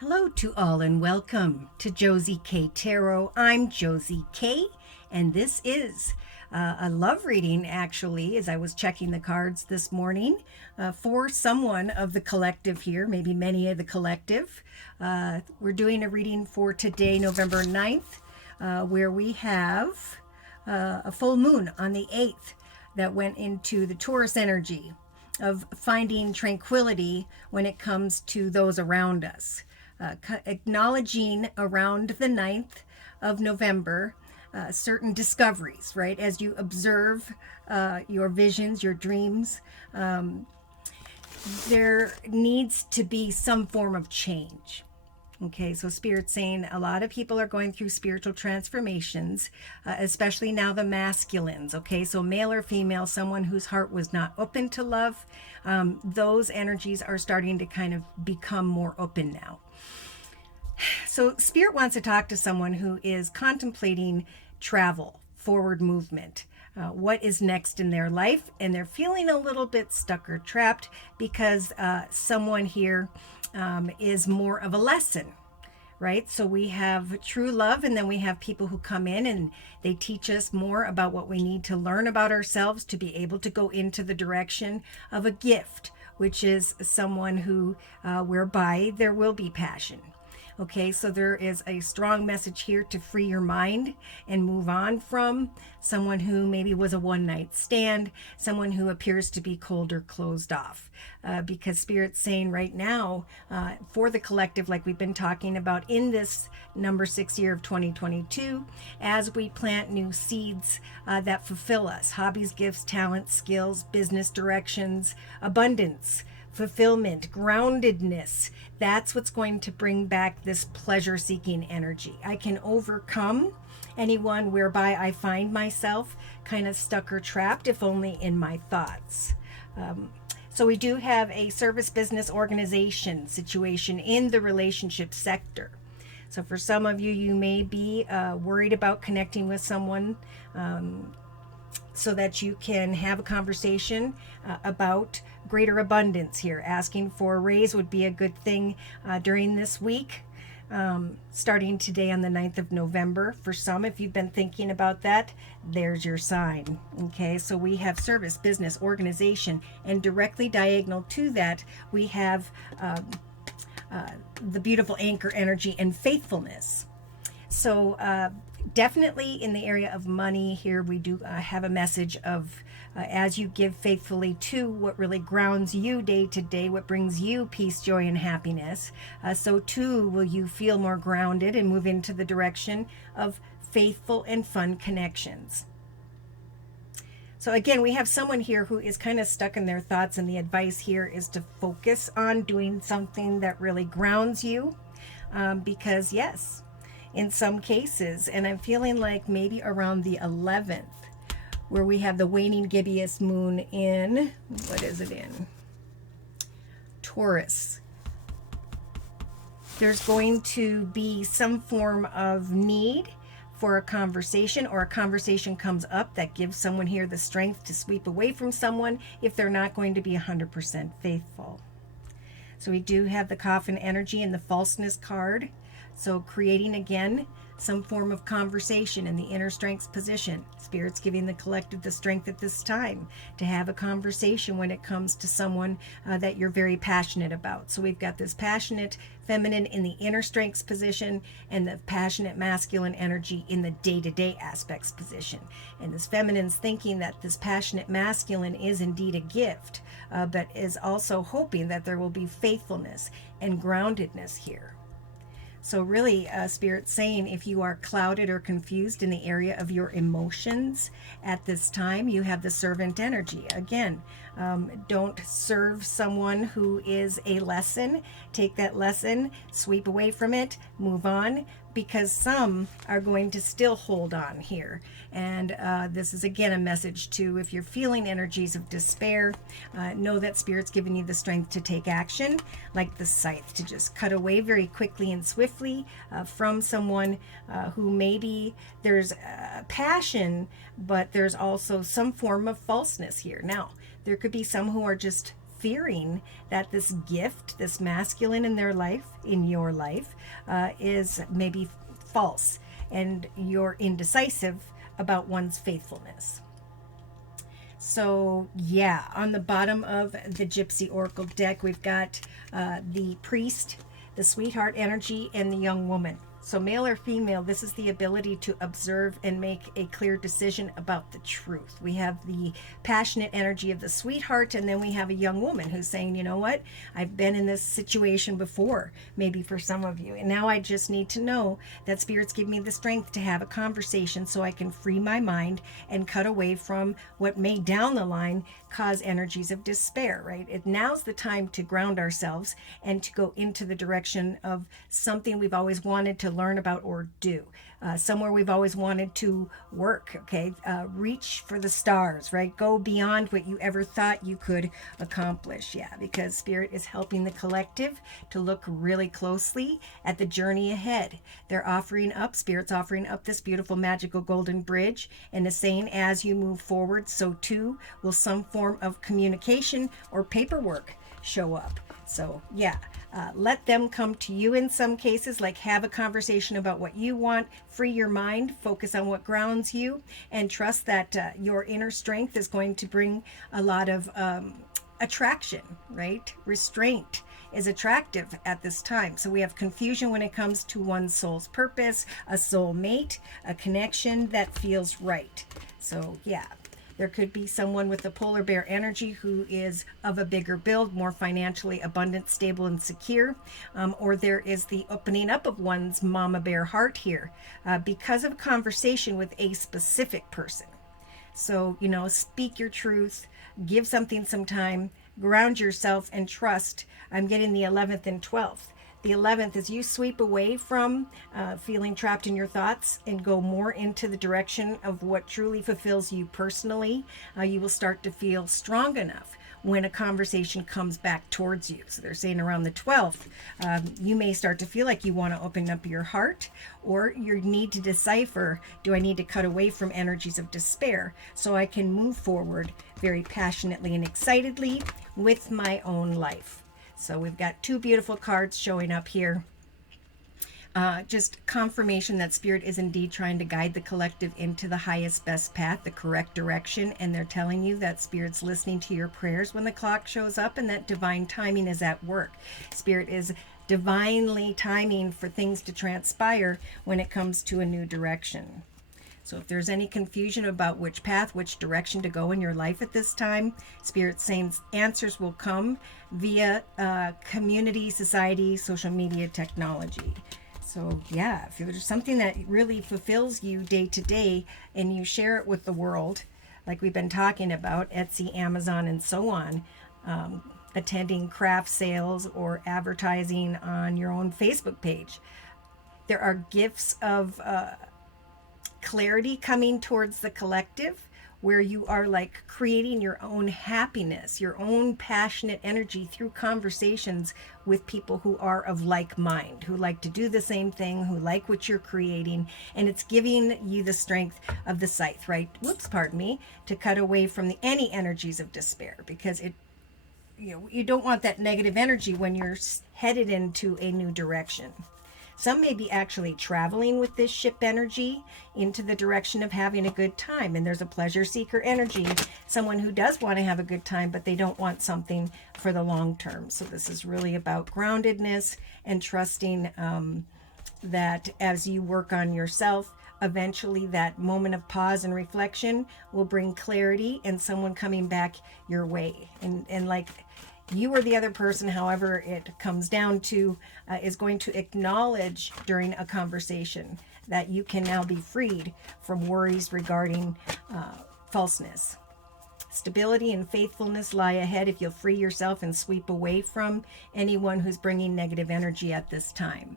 Hello to all and welcome to Josie K Tarot. I'm Josie K, and this is a love reading, actually, as I was checking the cards this morning for someone of the collective here, maybe many of the collective. We're doing a reading for today, November 9th, where we have a full moon on the 8th that went into the Taurus energy of finding tranquility when it comes to those around us. Acknowledging around the 9th of November certain discoveries, right? As you observe your visions, your dreams, there needs to be some form of change. Okay, so Spirit's saying a lot of people are going through spiritual transformations, especially now the masculines. Okay, so male or female, someone whose heart was not open to love, those energies are starting to kind of become more open now. So Spirit wants to talk to someone who is contemplating travel, forward movement, what is next in their life, and they're feeling a little bit stuck or trapped because someone here is more of a lesson, right? So we have true love, and then we have people who come in and they teach us more about what we need to learn about ourselves to be able to go into the direction of a gift, which is someone who whereby there will be passion. Okay, so there is a strong message here to free your mind and move on from someone who maybe was a one-night stand, someone who appears to be cold or closed off. Because Spirit's saying right now, for the collective, like we've been talking about in this number 6 year of 2022, as we plant new seeds that fulfill us, hobbies, gifts, talents, skills, business directions, abundance, fulfillment, groundedness. That's what's going to bring back this pleasure-seeking energy. I can overcome anyone whereby I find myself kind of stuck or trapped, if only in my thoughts. So we do have a service business organization situation in the relationship sector. So for some of you, you may be worried about connecting with someone so that you can have a conversation about greater abundance here. Asking for a raise would be a good thing during this week, starting today on the 9th of November. For some, if you've been thinking about that, there's your sign. Okay, so we have service, business, organization, and directly diagonal to that, we have the beautiful anchor energy and faithfulness. So definitely in the area of money here, we do have a message of as you give faithfully to what really grounds you day to day, what brings you peace, joy, and happiness, so too will you feel more grounded and move into the direction of faithful and fun connections. So again, we have someone here who is kind of stuck in their thoughts, and the advice here is to focus on doing something that really grounds you, because yes, in some cases, and I'm feeling like maybe around the 11th, where we have the waning gibbous moon in, what is it in? Taurus. There's going to be some form of need for a conversation, or a conversation comes up that gives someone here the strength to sweep away from someone if they're not going to be 100% faithful. So we do have the coffin energy and the falseness card. So creating again some form of conversation in the inner strengths position. Spirit's giving the collective the strength at this time to have a conversation when it comes to someone that you're very passionate about. So we've got this passionate feminine in the inner strengths position and the passionate masculine energy in the day-to-day aspects position. And this feminine's thinking that this passionate masculine is indeed a gift, but is also hoping that there will be faithfulness and groundedness here. So really, Spirit's saying if you are clouded or confused in the area of your emotions at this time, you have the servant energy. Again, don't serve someone who is a lesson. Take that lesson, sweep away from it, move on, because some are going to still hold on here. And this is again a message to, if you're feeling energies of despair, know that Spirit's giving you the strength to take action, like the scythe, to just cut away very quickly and swiftly from someone who maybe there's passion, but there's also some form of falseness here. Now, there could be some who are just fearing that this gift, this masculine in their life, in your life, is maybe false, and you're indecisive about one's faithfulness. So yeah, on the bottom of the Gypsy Oracle deck, we've got the priest, the sweetheart energy, and the young woman. So male or female, this is the ability to observe and make a clear decision about the truth. We have the passionate energy of the sweetheart, and then we have a young woman who's saying, you know what, I've been in this situation before, maybe for some of you, and now I just need to know that spirits give me the strength to have a conversation so I can free my mind and cut away from what may down the line cause energies of despair, right? Now's the time to ground ourselves and to go into the direction of something we've always wanted to learn about or do, somewhere we've always wanted to work, okay? Reach for the stars, right? Go beyond what you ever thought you could accomplish, yeah, because Spirit is helping the collective to look really closely at the journey ahead. They're offering up, Spirit's offering up this beautiful magical golden bridge, and is saying as you move forward, so too will some form of communication or paperwork show up. So yeah, let them come to you in some cases, like have a conversation about what you want, free your mind, focus on what grounds you, and trust that your inner strength is going to bring a lot of attraction, right? Restraint is attractive at this time. So we have confusion when it comes to one's soul's purpose, a soul mate, a connection that feels right. So yeah. There could be someone with the polar bear energy who is of a bigger build, more financially abundant, stable, and secure. Or there is the opening up of one's mama bear heart here because of a conversation with a specific person. So, you know, speak your truth, give something some time, ground yourself, and trust. I'm getting the 11th and 12th. The 11th is you sweep away from feeling trapped in your thoughts and go more into the direction of what truly fulfills you personally. You will start to feel strong enough when a conversation comes back towards you. So they're saying around the 12th, you may start to feel like you want to open up your heart, or you need to decipher, do I need to cut away from energies of despair so I can move forward very passionately and excitedly with my own life. So we've got two beautiful cards showing up here. Just confirmation that Spirit is indeed trying to guide the collective into the highest, best path, the correct direction. And they're telling you that Spirit's listening to your prayers when the clock shows up, and that divine timing is at work. Spirit is divinely timing for things to transpire when it comes to a new direction. So if there's any confusion about which path, which direction to go in your life at this time, Spirit's saying answers will come via community, society, social media, technology. So yeah, if there's something that really fulfills you day to day and you share it with the world, like we've been talking about, Etsy, Amazon, and so on, attending craft sales or advertising on your own Facebook page. There are gifts of clarity coming towards the collective, where you are like creating your own happiness, your own passionate energy through conversations with people who are of like mind, who like to do the same thing, who like what you're creating. And it's giving you the strength of the scythe, right? Pardon me, to cut away from any energies of despair, because you don't want that negative energy when you're headed into a new direction. Some may be actually traveling with this ship energy into the direction of having a good time. And there's a pleasure seeker energy, someone who does want to have a good time, but they don't want something for the long term. So this is really about groundedness and trusting that as you work on yourself, eventually that moment of pause and reflection will bring clarity and someone coming back your way. And like, you or the other person, however it comes down to, is going to acknowledge during a conversation that you can now be freed from worries regarding falseness. Stability and faithfulness lie ahead if you'll free yourself and sweep away from anyone who's bringing negative energy at this time.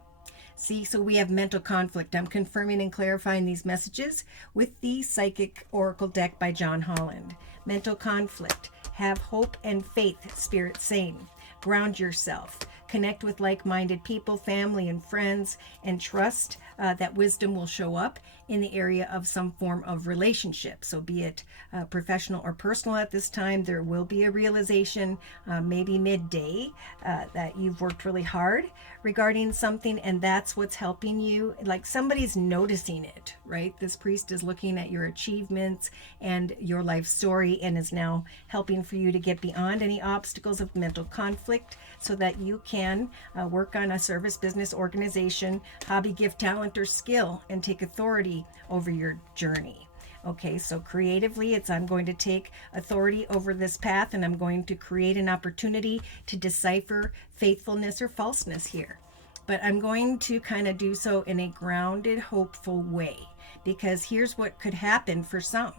See, so we have mental conflict. I'm confirming and clarifying these messages with the Psychic Oracle deck by John Holland. Mental conflict. Have hope and faith, Spirit saying. Ground yourself. connect with like-minded people, family and friends, and trust that wisdom will show up in the area of some form of relationship. So be it professional or personal at this time, there will be a realization, maybe midday, that you've worked really hard regarding something, and that's what's helping you. Like somebody's noticing it, right? This priest is looking at your achievements and your life story and is now helping for you to get beyond any obstacles of mental conflict so that you can work on a service, business, organization, hobby, gift, talent, or skill and take authority over your journey. Okay, so creatively, I'm going to take authority over this path and I'm going to create an opportunity to decipher faithfulness or falseness here. But I'm going to kind of do so in a grounded, hopeful way, because here's what could happen for some.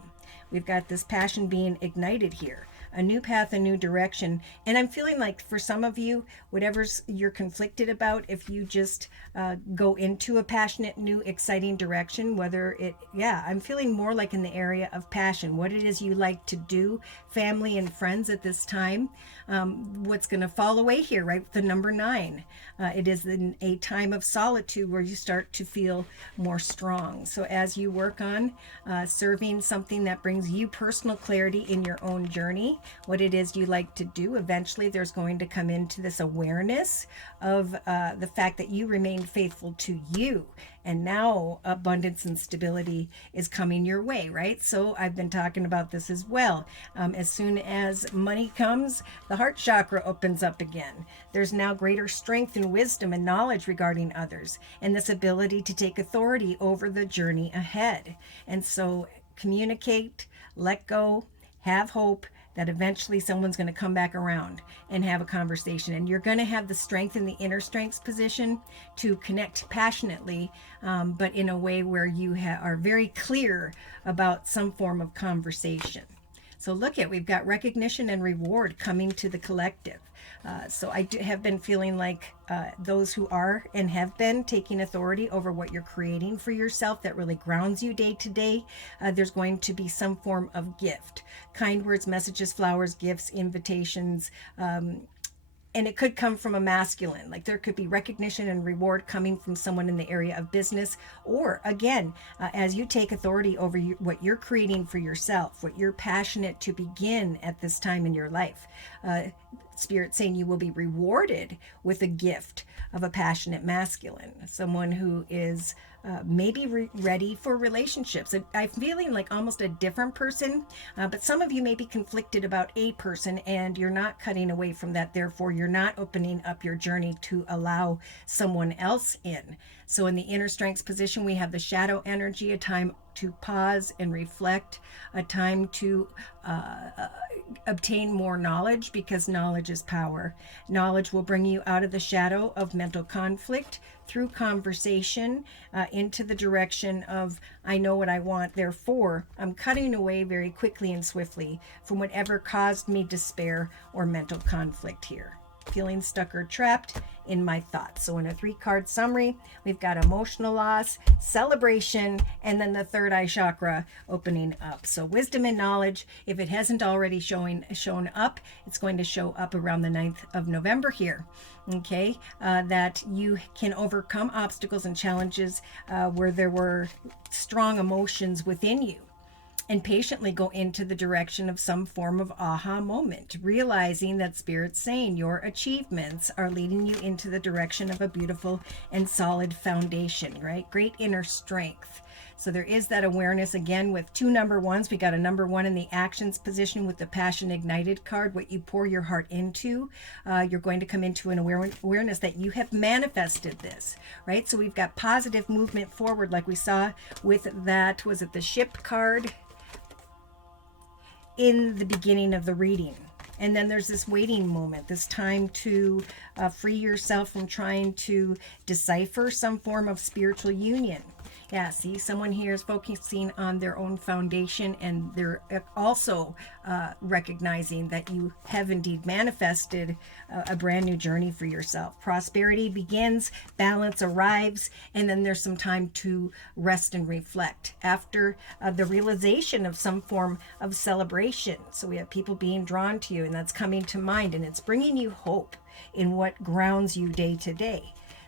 We've got this passion being ignited here, a new path, a new direction. And I'm feeling like for some of you, whatever's you're conflicted about, if you just go into a passionate, new, exciting direction, I'm feeling more like in the area of passion, what it is you like to do, family and friends at this time. What's going to fall away here, right? The number 9. It is in a time of solitude where you start to feel more strong. So as you work on serving something that brings you personal clarity in your own journey, what it is you like to do, eventually there's going to come into this awareness of the fact that you remain faithful to you. And now abundance and stability is coming your way, right? So I've been talking about this as well. As soon as money comes, the heart chakra opens up again. There's now greater strength and wisdom and knowledge regarding others, and this ability to take authority over the journey ahead. And so communicate, let go, have hope that eventually someone's going to come back around and have a conversation. And you're going to have the strength in the inner strengths position to connect passionately, but in a way where you are very clear about some form of conversation. So we've got recognition and reward coming to the collective. So I have been feeling like those who are and have been taking authority over what you're creating for yourself that really grounds you day to day, there's going to be some form of gift. Kind words, messages, flowers, gifts, invitations, and it could come from a masculine. Like there could be recognition and reward coming from someone in the area of business. Or again, as you take authority over what you're creating for yourself, what you're passionate to begin at this time in your life, Spirit saying you will be rewarded with a gift of a passionate masculine, someone who is maybe ready for relationships. I'm feeling like almost a different person, but some of you may be conflicted about a person and you're not cutting away from that. Therefore, you're not opening up your journey to allow someone else in. So in the inner strengths position, we have the shadow energy, a time to pause and reflect, a time to obtain more knowledge, because knowledge is power. Knowledge will bring you out of the shadow of mental conflict through conversation into the direction of, I know what I want, therefore I'm cutting away very quickly and swiftly from whatever caused me despair or mental conflict here. Feeling stuck or trapped in my thoughts. So in a 3-card summary, we've got emotional loss, celebration, and then the third eye chakra opening up. So wisdom and knowledge, if it hasn't already shown up, it's going to show up around the 9th of November here. Okay, that you can overcome obstacles and challenges where there were strong emotions within you, and patiently go into the direction of some form of aha moment, realizing that Spirit's saying your achievements are leading you into the direction of a beautiful and solid foundation, right? Great inner strength. So there is that awareness again with 2 number 1s. We got a number 1 in the actions position with the passion ignited card, what you pour your heart into. You're going to come into an awareness that you have manifested this, right? So we've got positive movement forward, like we saw with that, was it the ship card in the beginning of the reading. And then there's this waiting moment, this time to free yourself from trying to decipher some form of spiritual union. Yeah, see, someone here is focusing on their own foundation, and they're also recognizing that you have indeed manifested a brand new journey for yourself. Prosperity begins, balance arrives, and then there's some time to rest and reflect after the realization of some form of celebration. So we have people being drawn to you, and that's coming to mind, and it's bringing you hope in what grounds you day to day.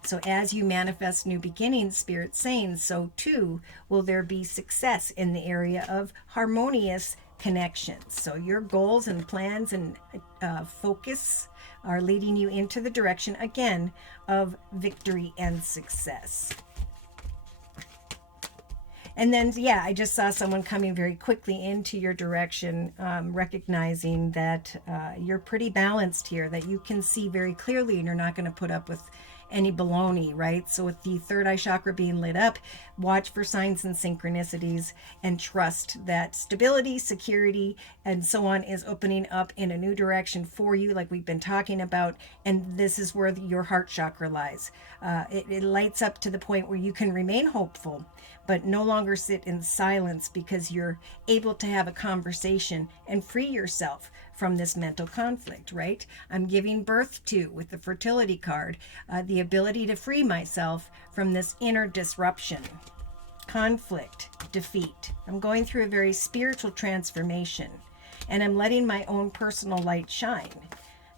So as you manifest new beginnings, Spirit's saying, so too will there be success in the area of harmonious connections. So your goals and plans and focus are leading you into the direction, again, of victory and success. And then, yeah, I just saw someone coming very quickly into your direction, recognizing that you're pretty balanced here, that you can see very clearly and you're not going to put up with any baloney, right? So with the third eye chakra being lit up, watch for signs and synchronicities and trust that stability, security, and so on is opening up in a new direction for you, like we've been talking about. And this is where your heart chakra lies. It lights up to the point where you can remain hopeful, but no longer sit in silence, because you're able to have a conversation and free yourself from this mental conflict, right? I'm giving birth to, with the fertility card, the ability to free myself from this inner disruption, conflict, defeat. I'm going through a very spiritual transformation, and I'm letting my own personal light shine.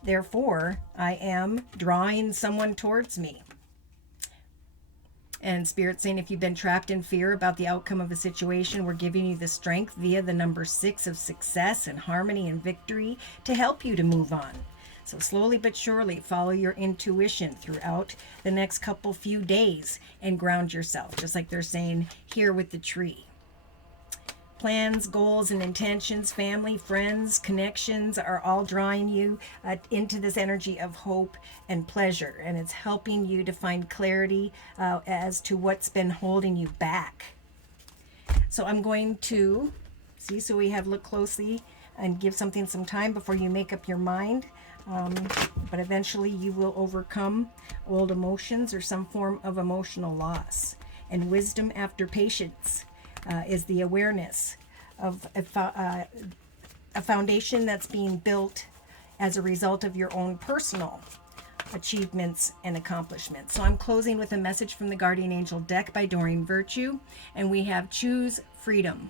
Therefore, I am drawing someone towards me. And Spirit saying, if you've been trapped in fear about the outcome of a situation, we're giving you the strength via the number 6 of success and harmony and victory to help you to move on. So slowly but surely follow your intuition throughout the next few days and ground yourself, just like they're saying here with the tree. Plans, goals, and intentions, family, friends, connections are all drawing you into this energy of hope and pleasure. And it's helping you to find clarity as to what's been holding you back. So I'm going to, see, so we have look closely and give something some time before you make up your mind. But eventually you will overcome old emotions or some form of emotional loss. And wisdom after patience is the awareness of a foundation that's being built as a result of your own personal achievements and accomplishments. So I'm closing with a message from the Guardian Angel deck by Doreen Virtue, and we have choose freedom.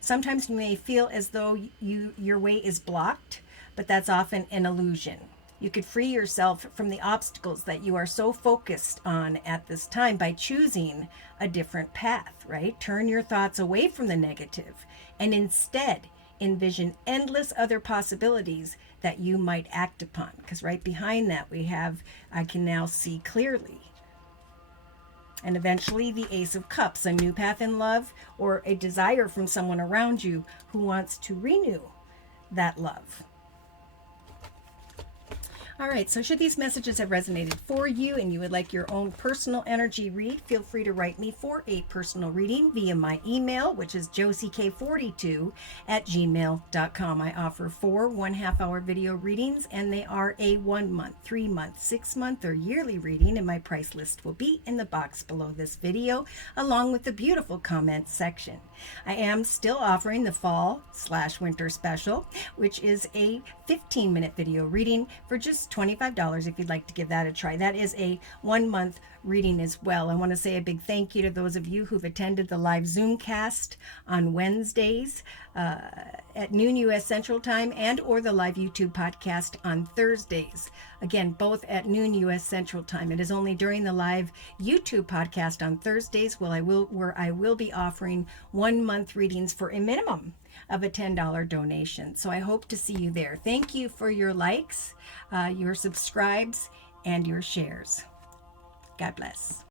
Sometimes you may feel as though your way is blocked, but that's often an illusion. You could free yourself from the obstacles that you are so focused on at this time by choosing a different path, right? Turn your thoughts away from the negative and instead envision endless other possibilities that you might act upon. Because right behind that we have, I can now see clearly. And eventually the Ace of Cups, a new path in love or a desire from someone around you who wants to renew that love. All right, so should these messages have resonated for you and you would like your own personal energy read, feel free to write me for a personal reading via my email, which is josiek42@gmail.com. I offer 4 1/2-hour video readings, and they are a 1 month, 3 month, 6 month, or yearly reading, and my price list will be in the box below this video, along with the beautiful comments section. I am still offering the fall/winter special, which is a 15-minute video reading for just $25 if you'd like to give that a try. That is a 1-month reading as well. I want to say a big thank you to those of you who've attended the live Zoomcast on Wednesdays at noon U.S. Central Time, and or the live YouTube podcast on Thursdays. Again, both at noon U.S. Central Time. It is only during the live YouTube podcast on Thursdays where I will be offering 1-month readings for a minimum of a $10 donation. So I hope to see you there. Thank you for your likes, your subscribes, and your shares. God bless.